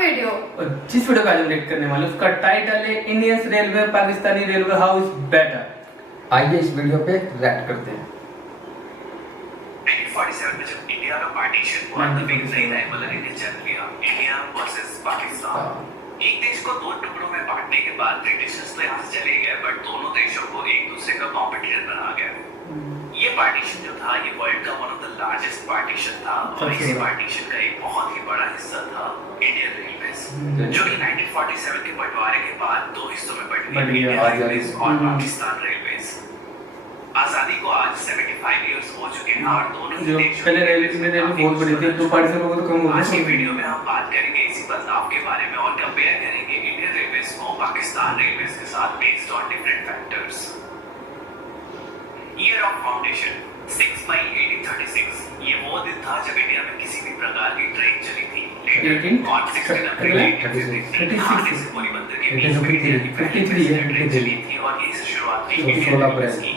Video. और जिस video का आज हम रिएक्ट करने वाले हैं उसका टाइटल है Indian railway Pakistani railway how is better. आइए इस वीडियो पे रिएक्ट करते हैं। 1947 में जब इंडिया का पार्टीशन हुआ तब एक नई राइवलरी ने जन्म लिया, इंडिया वर्सेस पाकिस्तान। एक देश को दो टुकड़ों में बांटने के बाद ब्रिटिशर्स तो यहाँ से चले गए, बट दोनों देशों को एक दूसरे का कॉम्पिटिटर बना गया। ये पार्टीशन जो था ये वर्ल्ड का one of the largest partition था और इसी पार्टीशन का एक बहुत ही बड़ा हिस्सा था इंडियन रेलवेज, जो कि 1947 के बंटवारे के बाद दो हिस्सों में बट गई, इंडियन रेलवेज और पाकिस्तान रेलवेज। आजादी को आज 75 इयर्स हो चुके हैं और दोनों ही देशों पहले रेलवे बहुत बड़ी थी, दो पार्टीशन लोगों तो कम हो गए। आज की वीडियो में हम बात करेंगे इसी बदलाव के बारे में और कंपेयर करेंगे इंडियन रेलवेज को पाकिस्तान रेलवेज के साथ based on different factors. Year of foundation 6 मई 1836। ये वो दिन था जब इंडिया में किसी भी प्रकार की ट्रेन चली थी। और 16 अप्रैल 1836 से पोरबंदर के बीच में इंडिया की पहली ट्रेन चली थी और यही से शुरुआत हुई इंडियन रेलवेज की।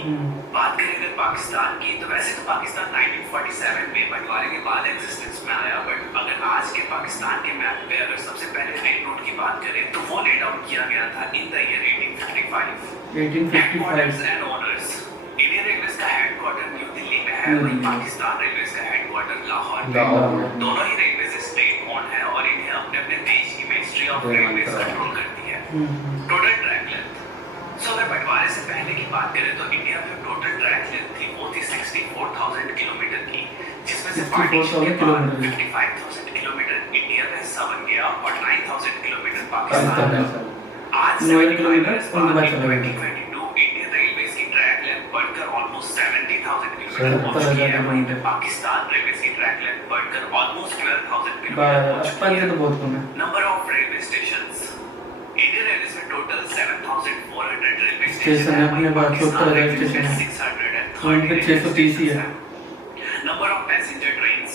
बात करें अगर पाकिस्तान की, तो वैसे तो पाकिस्तान 1947 में बंटवारे के बाद एग्जिस्टेंस में आया, बट अगर आज के पाकिस्तान के मैप पे अगर सबसे पहले रेल रूट की बात करें तो वो लेड आउट किया गया था in the year 1855। Headquarters and owners, Indian railways का हेडक्वार्टर न्यू दिल्ली में है, वहीं पाकिस्तान रेलवेज का हेडक्वार्टर लाहौर में। दोनों ही रेलवेज स्टेट ओन है और इन्हें अपने अपने देश की मिनिस्ट्री ऑफ रेलवेज कंट्रोल करती है। टोटल ट्रैक लेंथ, सो अगर बंटवारे से पहले की बात करें तो इंडिया में टोटल ट्रैक लेंथ थी वो थी 64,000 किलोमीटर की, जिसमें से पार्टीशन के बाद 55,000 किलोमीटर इंडिया का हिस्सा बन गया और 9,000 किलोमीटर पाकिस्तान का। आज 7 किलोमीटर 2022 इंडियन रेलवेज की ट्रैक लेंथ बढ़कर ऑलमोस्ट 70,000 किलोमीटर पहुंच गई है, वहीं पे पाकिस्तान रेलवेज की ट्रैक लेंथ बढ़कर ऑलमोस्ट 12,000 किलोमीटर पहुंच चुकी है। तो बहुत कम है। Number of railway stations, Indian railways में टोटल 7,400 रेलवे स्टेशन है, अपने पास 70,000 स्टेशन है, 630 ही है। Number of passenger trains,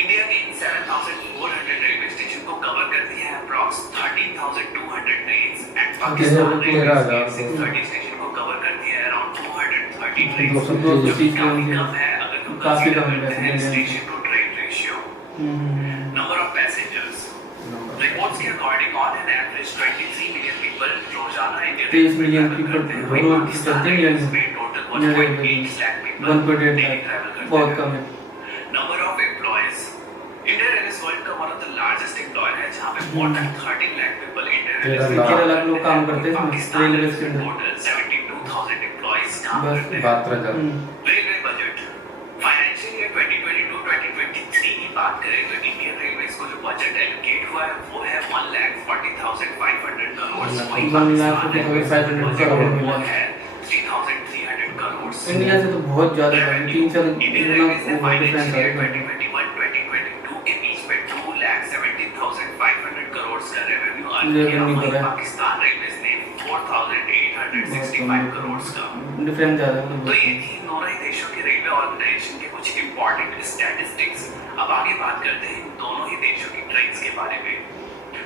India के इन 7,400 रेलवे स्टेशन को कवर करती है approx 13,200 trains and Pakistan railway 630 station को कवर करती है अराउंड 230 ट्रेन्स, जो कि काफी कम है अगर हम कंसीडर करते हैं station to train ratio. Number of passengers, reports के according on an average 23 million people रोजाना इंडियन 23 मिलियन पीपल रोज चलते हैं में total 1.8 lakh people 1.8 daily travel करते हैं। बहुत कम है। Number of employees, Indian railways world का one of the largest employer है जहां पे more than 13 lakh people Indian railways में 13 लाख लोग काम करते हैं रेलवे के अंदर। टोटल 72,000 एम्प्लॉयज काम करते हैं। 72,000। रेलवे बजट, फाइनेंशियल ईयर 2022-2023 की बात करें तो इंडियन रेलवेज को जो बजट एलोकेट हुआ है वो है 1,40,500 करोड़, वहीं पाकिस्तान रेलवेज का बजट वो है 3,300 करोड़। इंडिया से तो बहुत ज्यादा है, 3-4 इंडियन गुना रेलवेज ने डिफरेंस फाइनेंशियल है। ईयर 2021-2022 के बीच में 2,70,500 करोड़ का रेवेन्यू अर्न किया, वहीं पाकिस्तान रेलवेज ने 4,865 करोड़ का। डिफरेंस ज्यादा है। तो ये थी दोनों ही देशों के रेलवे ऑर्गेनाइजेशन के कुछ इंपॉर्टेंट स्टैटिस्टिक्स। अब आगे बात करते हैं इन दोनों ही देशों की ट्रेन्स के बारे में।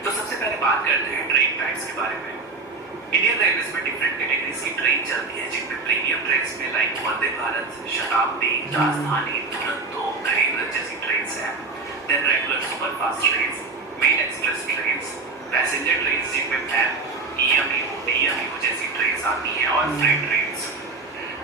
तो सबसे पहले बात करते हैं ट्रेन टाइप्स के बारे में। इंडियन रेलवेज में डिफरेंट कैटेगरीज की ट्रेन चलती है, जिनमें प्रीमियम ट्रेन्स में लाइक वंदे भारत, शताब्दी, राजधानी, दुरंतो, गरीब जैसी ट्रेन्स हैं। Then regular superfast trains, mail express trains, passenger trains जिनमें EMU, DMU जैसी ट्रेन्स आती हैं और फ्रेट ट्रेन्स।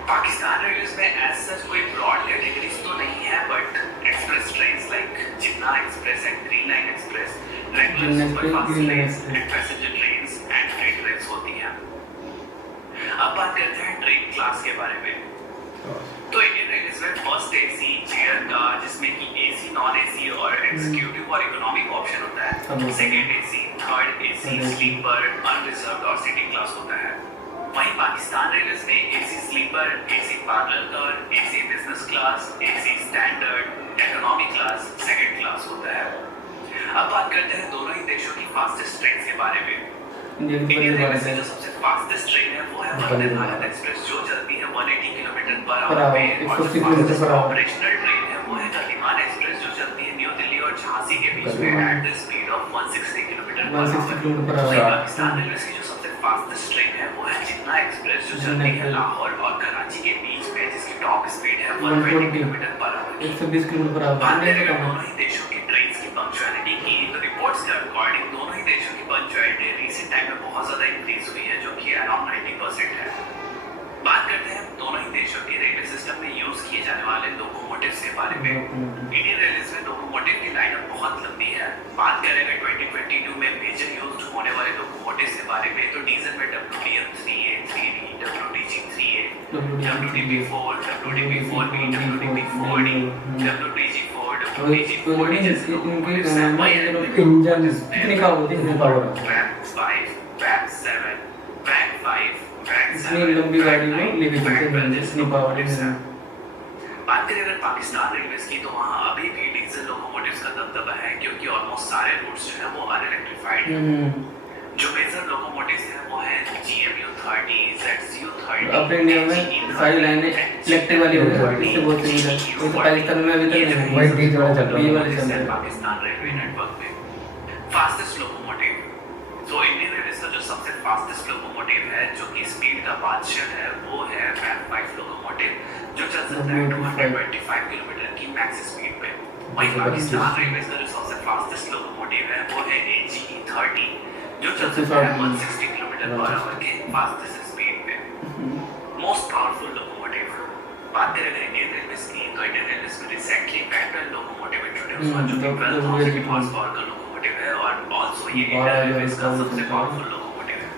पाकिस्तान रेलवेज में एज सच कोई ब्रॉड कैटेगरीज तो नहीं है, but express trains like Jinnah express and green line express, regular superfast trains and passenger trains and freight trains होती हैं। अब बात करते हैं ट्रेन क्लास के बारे में। तो इंडियन रेलवेज में फर्स्ट एसी, चेयर का जिसमें कि एसी, नॉन एसी और एग्जीक्यूटिव और इकोनॉमिक ऑप्शन होता है। Second AC, third AC, sleeper, unreserved और सिटिंग क्लास होता है। वहीं पाकिस्तान रेलवेज में AC sleeper, AC parlour car, AC business class, AC standard, economy class, second class होता है। अब बात करते हैं दोनों ही देशों की फास्टेस्ट ट्रेन के बारे में। इंडियन रेलवेज की जो सबसे फास्टेस्ट ट्रेन है वो है वंदे भारत एक्सप्रेस, जो चलती है 180 किलोमीटर पर आवर पे, और जो फास्टेस्ट ऑपरेशनल ट्रेन है वो है गतिमान एक्सप्रेस, जो चलती है न्यू दिल्ली और झांसी के बीच में at the speed of 160 kilometre per hour. Pakistan railways की जो सबसे फास्टेस्ट ट्रेन है वो है जिन्ना एक्सप्रेस, जो चलती है लाहौर और कराची के बीच में, जिसकी टॉप स्पीड है 120 kilometre per hour. 120 kilometre per hour. बात करें दोनों ही देशों की ट्रेन की पंक्चुअलिटी की, तो रिपोर्ट्स के अकॉर्डिंग दोनों लोकोमोटिव्स के बारे में। इंडियन रेलवेज में लोकोमोटिव की लाइनअप बहुत लंबी है। बात करें अगर 2022 में मेजर यूज्ड होने वाले लोकोमोटिव्स के बारे में, तो डीजल में WDM-3A, 3D, WDG-3A, WDB-4, WDB-4B, WDB-4D, WDG-4, WDG-4D जैसे लोकोमोटिव्स हैं। इंजन कितनी का होती है, पावर WAG-5, WAG-7, WAG-5, इतनी लंबी गाड़ी में लेके चलते हैं जितनी पावर है। बात करें अगर पाकिस्तान रेलवेज की, तो वहाँ अभी भी डीजल लोकोमोटिव्स का दबदबा है, क्योंकि ऑलमोस्ट सारे रूट्स जो है वो अनइलेक्ट्रिफाइड हैं। जो मेजर लोकोमोटिव्स हैं वो है GMU-30, ZCU-30। अपने इंडिया में सारी लाइनें इलेक्ट्रिक वाली हो गई, इससे बहुत सुविधा है। वो तो पाकिस्तान में अभी तक नहीं है, वही डीजल वाला चल रहा है। ये वाले चल रहे हैं। पाकिस्तान रेलवे नेटवर्क में फास्टेस्ट लोकोमोटिव, तो इंडियन रेलवे का जो सबसे फास्टेस्ट लोकोमोटिव है, जो कि स्पीड का बादशाह है, वो है WAG-5 लोकोमोटिव, जो चल सकता है 225 किलोमीटर की मैक्स स्पीड पे। वहीं पाकिस्तान रेलवे का जो सबसे फास्टेस्ट लोकोमोटिव है वो है AGE-30, जो चल सकता है 160 किलोमीटर पर आवर के फास्टेस्ट स्पीड पे। मोस्ट पावरफुल लोकोमोटिव, बात करें अगर इंडियन रेलवे की, तो इंडियन रेलवे में रिसेंटली पेट्रोल लोकोमोटिव इंट्रोड्यूस हुआ, जो कि 12,000 हॉर्स पावर का लोकोमोटिव है, और आल्सो ये इंडियन रेलवे का सबसे पावरफुल लोकोमोटिव है।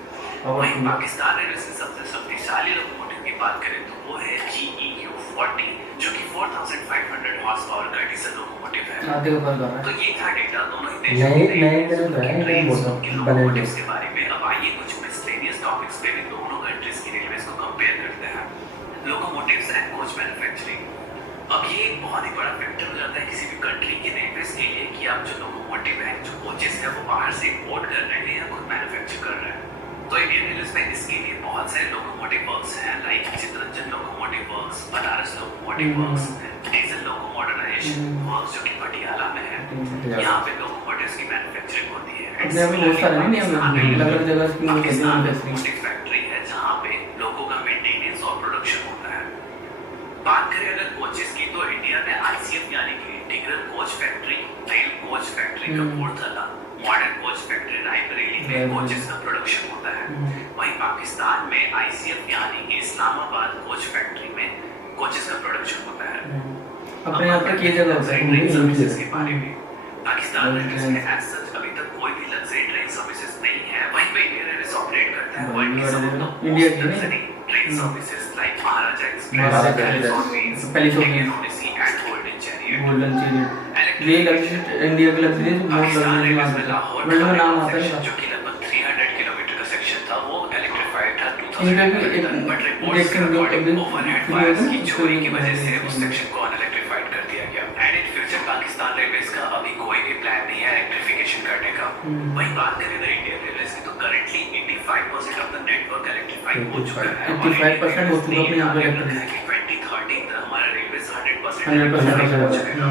वहीं पाकिस्तान रेलवे की सबसे शक्तिशाली लोकोमोटिव की बात करें तो वो है GEU-40, जो कि 4,500 हॉर्स पावर का डीजल लोकोमोटिव है। तो ये था डेटा दोनों ही देशों के लोकोमोटिव्स के बारे में। अब आइए कुछ मिसलेनियस टॉपिक्स पे भी दोनों कंट्रीज की रेलवेज को कंपेयर करते हैं। लोकोमोटिव्स एंड कोच मैन्युफैक्चरिंग, अब ये एक बहुत ही बड़ा फैक्टर हो जाता है किसी भी कंट्री की रेलवेज के लिए कि आप जो लोकोमोटिव है, जो कोचेस है, वो बाहर से इंपोर्ट कर रहे हैं या खुद मैन्युफैक्चर कर रहे हैं। तो इंडियन रेलवेज में इसके लिए बहुत सारे लोकोमोटिव वर्क्स हैं, like Chittaranjan locomotive works, Banaras locomotive works, diesel locomodernisation works, जो कि पटियाला में है। यहाँ पे लोकोमोटिव्स की मैन्युफैक्चरिंग होती है। बहुत सारे नहीं है, अलग जगह की मैन्युफैक्चरिंग फैक्ट्री है जहाँ पे लोगों का मेंटेनेंस और प्रोडक्शन होता है। बात करें अगर कोचेस की, तो इंडिया में ICF यानी कि integral coach factory, rail coach factory Kapurthala, modern coach factory Raebareli में कोचेस का प्रोडक्शन होता है। वहीं पाकिस्तान में ICF यानी कि इस्लामाबाद कोच फैक्ट्री में कोचेस का प्रोडक्शन होता है। अपने यहाँ पर किए जगह होता है सर्विसेज के बारे में, पाकिस्तान रेलवे में एज सच अभी तक कोई भी लग्जरी ट्रेन सर्विसेज नहीं है। वहीं पे इंडियन रेलवे ऑपरेट करता है वर्ल्ड की सबसे इंडिया की luxury train services like Maharaja Maharaja express, technology and golden chariot. ये लग्जरी इंडिया की लग्जरी बहुत लग्जरी वर्ल्ड में नाम आता है, जो कि लगभग 300 किलोमीटर का सेक्शन था, वो इलेक्ट्रिफाइड था इनका भी 2011 बट रिपोर्ट्स के अकॉर्डिंग ओवरहेड वायर्स की चोरी की वजह से उस सेक्शन को अनइलेक्ट्रिफाइड कर दिया गया। And in future Pakistan railways का अभी कोई भी प्लान नहीं है इलेक्ट्रिफिकेशन करने का। वहीं बात करें अगर इंडियन रेलवेज की, तो currently 85% of the network electrified हो चुका है। 85% हो चुका अपने यहाँ पे है कि 2030 तक हमारा रेलवेज 100% हो जाएगा।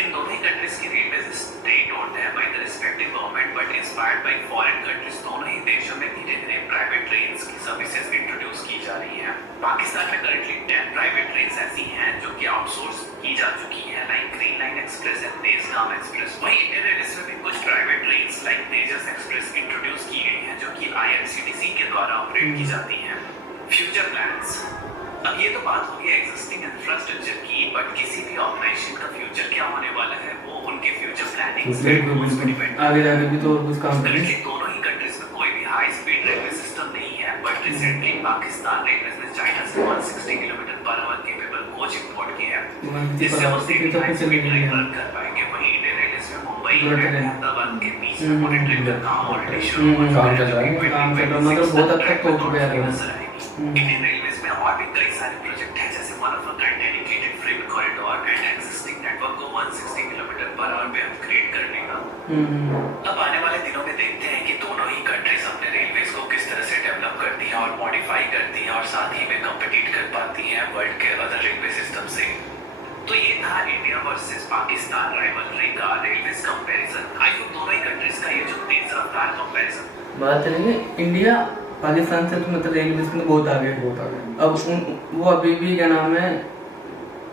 इन दोनों ही कंट्रीज की रेलवेज स्टेट ओन्ड है by the respective government, but inspired by foreign countries. दोनों ही देशों में धीरे-धीरे प्राइवेट ट्रेन्स की सर्विसेज इंट्रोड्यूस की जा रही हैं। पाकिस्तान में करंटली 10 प्राइवेट ट्रेन्स ऐसी हैं जो कि आउटसोर्स की जा चुकी हैं, like green line express and Tezgam express. वहीं इंडियन रेलवे में भी कुछ प्राइवेट ट्रेन्स लाइक तेजस एक्सप्रेस इंट्रोड्यूस की गई हैं, जो कि IRCTC के द्वारा ऑपरेट की जाती हैं। फ्यूचर प्लान्स, अब ये तो बात होगी एग्जिस्टिंग इंफ्रास्ट्रक्चर की, बट किसी भी ऑर्गेनाइजेशन का फ्यूचर क्या होने वाला है वो उनके फ्यूचर प्लानिंग से डिपेंड आगे जाके भी तो और कुछ काम करेंगे। करके दोनों ही कंट्रीज में कोई भी हाई स्पीड रेलवे सिस्टम नहीं है, बट रिसेंटली पाकिस्तान रेलवे ने चाइना से 160 kilometre per hour capable coach import किए हैं, जिससे वो city high speed train run कर पाएंगे। वहीं इंडियन रेलवे में मुंबई और अहमदाबाद के बीच में बुलेट ट्रेन का काम ऑलरेडी शुरू हो चुका है, मतलब बहुत हद तक हो चुका है। इंडियन रेलवे में और भी कई सारे प्रोजेक्ट हैं, जैसे one of a kind dedicated freight corridor and existing network को 160 किलोमीटर पर आवर पे अपग्रेड करने का। अब आने वाले दिनों में देखते हैं कि दोनों ही कंट्रीज अपने रेलवेज को किस तरह से डेवलप करती हैं और मॉडिफाई करती हैं, और साथ ही में कम्पिटिट कर पाती हैं वर्ल्ड के अदर रेलवे सिस्टम से। तो ये था इंडिया वर्सेस पाकिस्तान राइवलरी का रेलवेज कंपैरिजन। आई होप दोनों ही कंट्रीज का ये जो तेज रफ्तार कंपैरिजन। बात करेंगे इंडिया पाकिस्तान से, तो मतलब रेलवे में बहुत आगे। अब वो अभी भी क्या नाम है,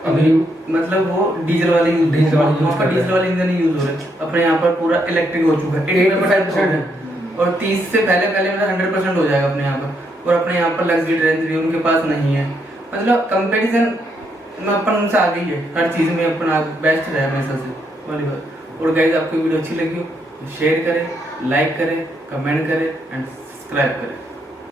अभी मतलब वो डीजल वाले डीजल वाले इंजन ही यूज हो रहे हैं। अपने यहाँ पर पूरा इलेक्ट्रिक हो चुका है 85% है, और 30 से पहले मतलब 100% हो जाएगा अपने यहाँ पर। और अपने यहाँ पर लग्जरी ट्रेन भी उनके पास नहीं है। मतलब कंपैरिजन मैं अपन उनसे आगे ही है, हर चीज़ में अपना बेस्ट रहे हमेशा से वाली बात। और गाइस आपको वीडियो अच्छी लगी हो तो शेयर करें, लाइक करें, कमेंट करें एंड सब्सक्राइब करें।